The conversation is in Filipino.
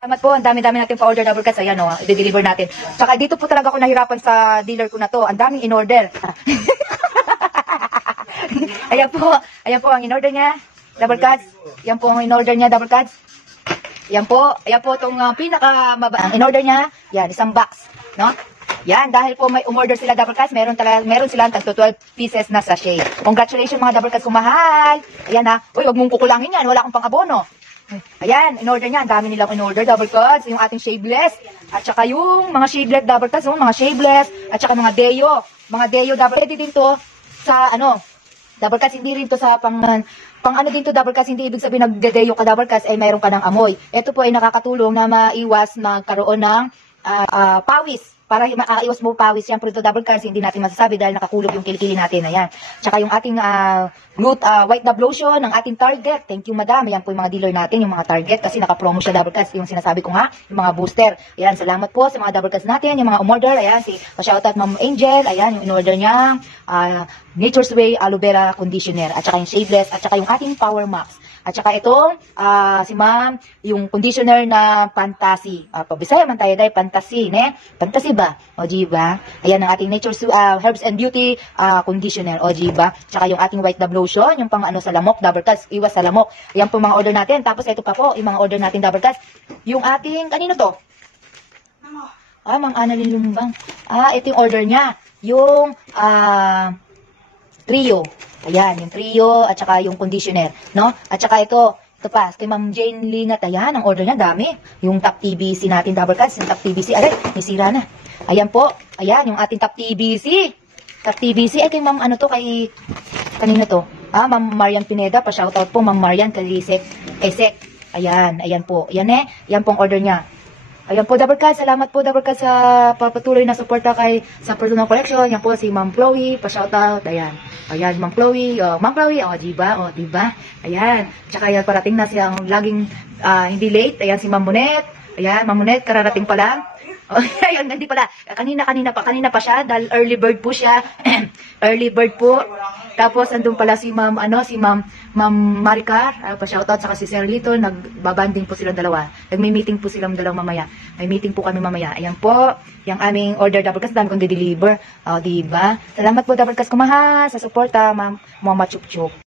Salamat po, ang dami-dami natin pa-order double cuts. Ayan o, i-deliver natin. Tsaka dito po talaga ako nahirapan sa dealer ko na to. Ang daming in-order. Ayan po ang in-order niya. Double cuts. Ayan po ang in-order niya, double cuts. Ayan po itong pinaka-maba. Ang in-order niya, yan, isang box. No? Yan, dahil po may umorder sila double cuts, meron silang tagto 12 pieces na sachet. Congratulations mga double cuts, kumahal. Ayan ha. Uy, wag mong kukulangin yan, wala akong pang-abono. Ayan, in-order niya. Ang dami nilang in-order. Double cuts, yung ating shaveless. At saka yung mga shaveless double cuts, mga shaveless. At saka mga deo. Mga deo double cuts. Pwede din to sa double cuts. Hindi rin to sa pang din to double cuts. Hindi ibig sabihin nagde-deo ka double cuts ay mayroon ka ng amoy. Ito po ay nakakatulong na maiwas magkaroon ng pawis. Para makaiwas mo pawis yan, pero ito double cuts, hindi natin masasabi dahil nakakulog yung kilikili natin. Ayan. Tsaka yung ating white dab lotion, ang ating Target. Thank you, madam. Ayan po yung mga dealer natin, yung mga Target, kasi nakapromo siya double cuts. Yung sinasabi ko nga, yung mga booster. Ayan, salamat po sa mga double cuts natin, yung mga umorder. Ayan, shoutout Ma'am Angel. Ayan, yung in-order niya, Nature's Way Aloe Vera Conditioner. At saka yung shaveless, at saka yung ating Power Max. At saka itong, si ma'am, yung conditioner na Fantasy. Pabisaya man tayo dahil Fantasy, ne? Fantasy ba? O, diba? Ayan ang ating Nature's Herbs and Beauty conditioner. O, diba? Tsaka yung ating white dab lotion, yung pang sa lamok, double cuts, iwas sa lamok. Ayan po mga order natin. Tapos ito pa po, yung mga order natin double cuts. Yung ating, kanino to? Mang Annalyn Lumbang. Ito yung order niya. Yung, trio. Ayan, yung trio at saka yung conditioner, no? At saka ito pa, kay Ma'am Jane Linat, ayan, ang order niya, dami. Yung top TBC natin, double cuts, yung top TBC, aray, nisira na. Ayan po, ayan, yung ating top TBC. Top TBC, ay kay Ma'am, kay, kanina to? Ma'am Marian Pineda, pa-shoutout po, Ma'am Marian, kay Sek. Ayan po, yan pong order niya. Ayan po, double cuts. Salamat po, double cuts, sa papatuloy na suporta sa personal collection. Yan po si Ma'am Chloe, pa-shoutout. Ayan, Ma'am Chloe. Diba? Ayan. Tsaka yan, parating na siyang laging hindi late. Ayan, si Ma'am Monet. Ayan, Ma'am Monet, kararating pa lang. Ayun, hindi pala. Kanina pa siya, dahil early bird po siya. Early bird po. Tapos, andun pala si Ma'am, Ma'am Maricar, pa-shoutout, saka si Sir Lito, nagbabanding po silang dalawa. Nagme-meeting po silang dalawa mamaya. May meeting po kami mamaya. Ayan po, yung aming order double cuts, dami kong de-deliver. Diba? Salamat po, double cuts, kumahal, sa suporta, Ma'am Mama Chup Chup.